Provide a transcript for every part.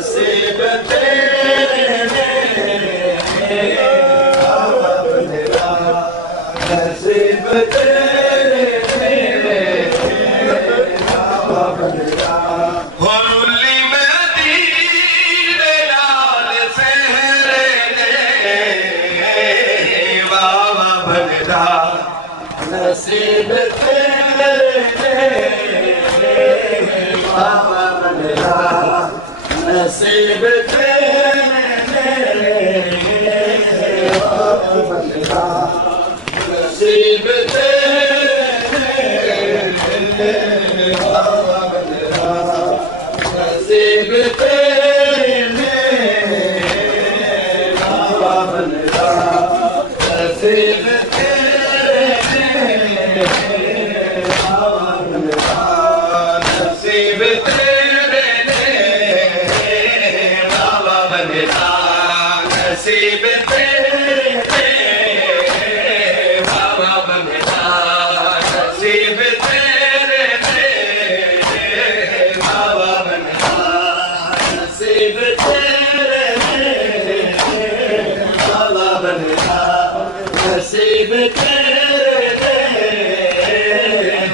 नसीब तेरे बाबा बनेगा, नसीब तेरे बाबा बनेगा। होली में दीने लाल सेहरे बाबा बनेगा, नसीब तेरे बाबा बनेगा, नसीब तेरे बाबा बनेगा, नसीब तेरे बाबा बनेगा, नसीब तेरे बाबा बनेगा, नसीब नसीब तेरे बाबा बनेगा, नसीब तेरे बाबा बनेगा, नसीब तेरे बाबा बनेगा, नसीब तेरे बाबा बनेगा, नसीब तेरे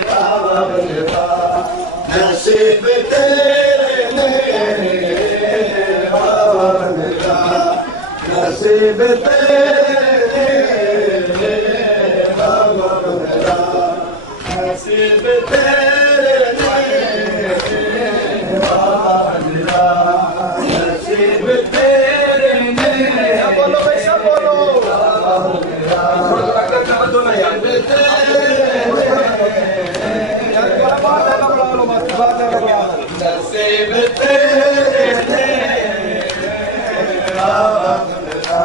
बाबा बनेगा, नसीब तेरे बाबा बनेगा, नसीब तेरे बाबा बनेगा, नसीब तेरे बाबा बनेगा, नसीब तेरे बोलो वैसा बोलो नसीब तेरे बाबा बनेगा, नसीब तेरे बाबा बनेगा,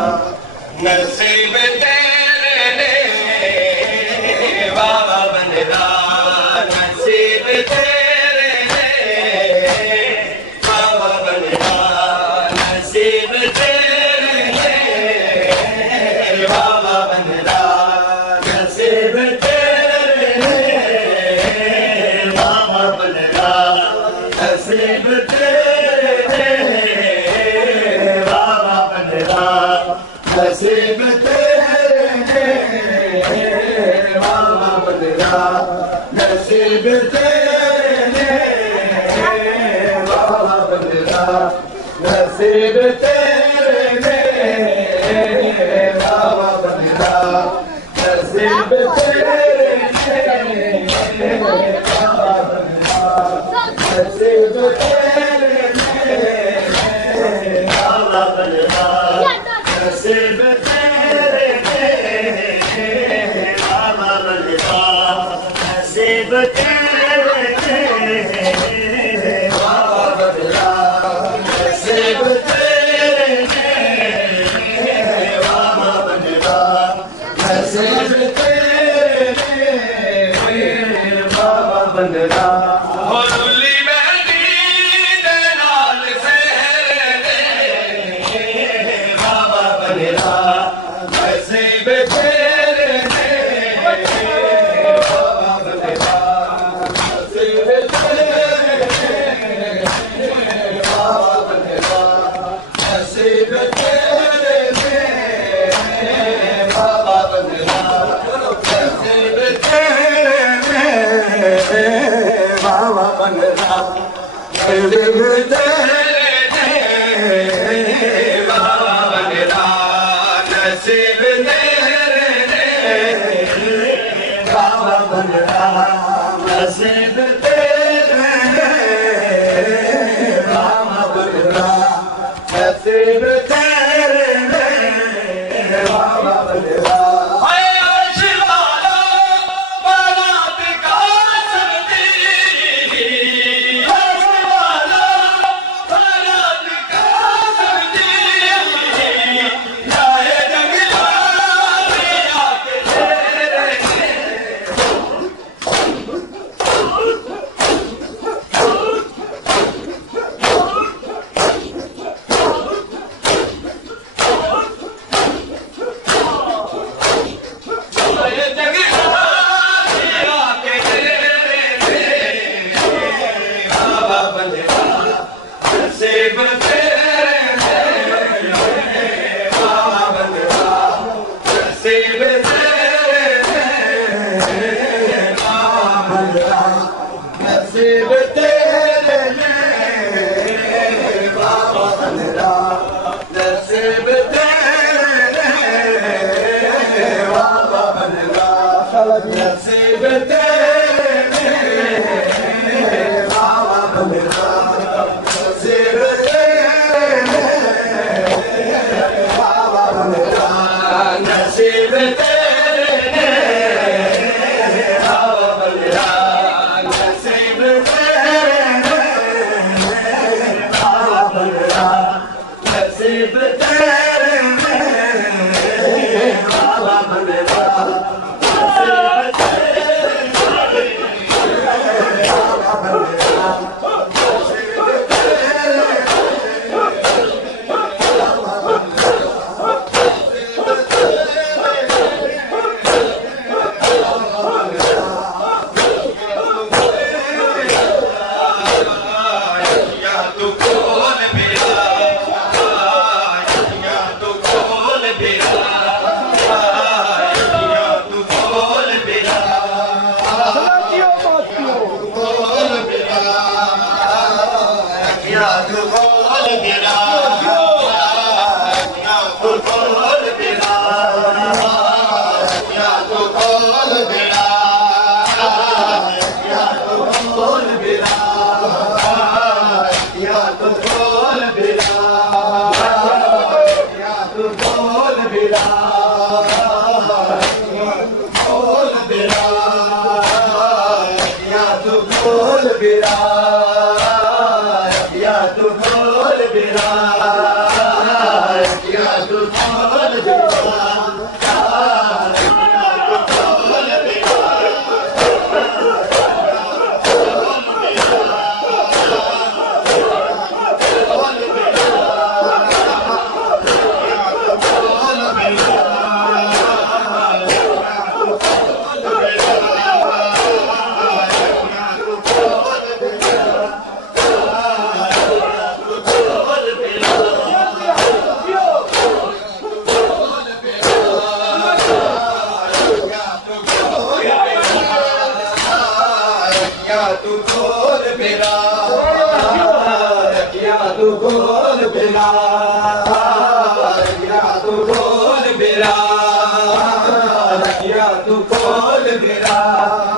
नसीब तेरे बाबा बनेगा, नसीब तेरे बाबा बनेगा, नसीब तेरे बाबा बनेगा, नसीब तेरे बाबा बनेगा, नसीब तेरे बाबा बनेगा, नसीब तेरे बाबा बनेगा, नसीब तेरे बाबा बनेगा, नसीब तेरे बाबा बनेगा, नसीब तेरे बाबा बनेगा, नसीब तेरे बाबा बनेगा, नसीब तेरे बाबा बनेगा, नसीब तेरे बाबा बनेगा, नसीब तेरे बाबा बनेगा। होली में दीने लाल सेहरे बाबा बनेगा, नसीब तेरे बाबा बनेगा, नसीब तेरे बाबा बनेगा, नसीब तेरे बाबा बनेगा, नसीब तेरे बाबा बनेगा, नसीब तेरे बाबा बनेगा, नसीब तेरे बाबा बनेगा, नसीब तेरे बाबा बनेगा, नसीब तेरे बाबा बनेगा। नसीब तेरे बाबा बलरा नसीब तेरे बाबा बलरा नसीब तेरे बाबा बलरा नसीब तेरे बाबा बलरा नसीब तेरे बाबा बलरा नसीब तेरे बाबा बलरा तू खोल बिरा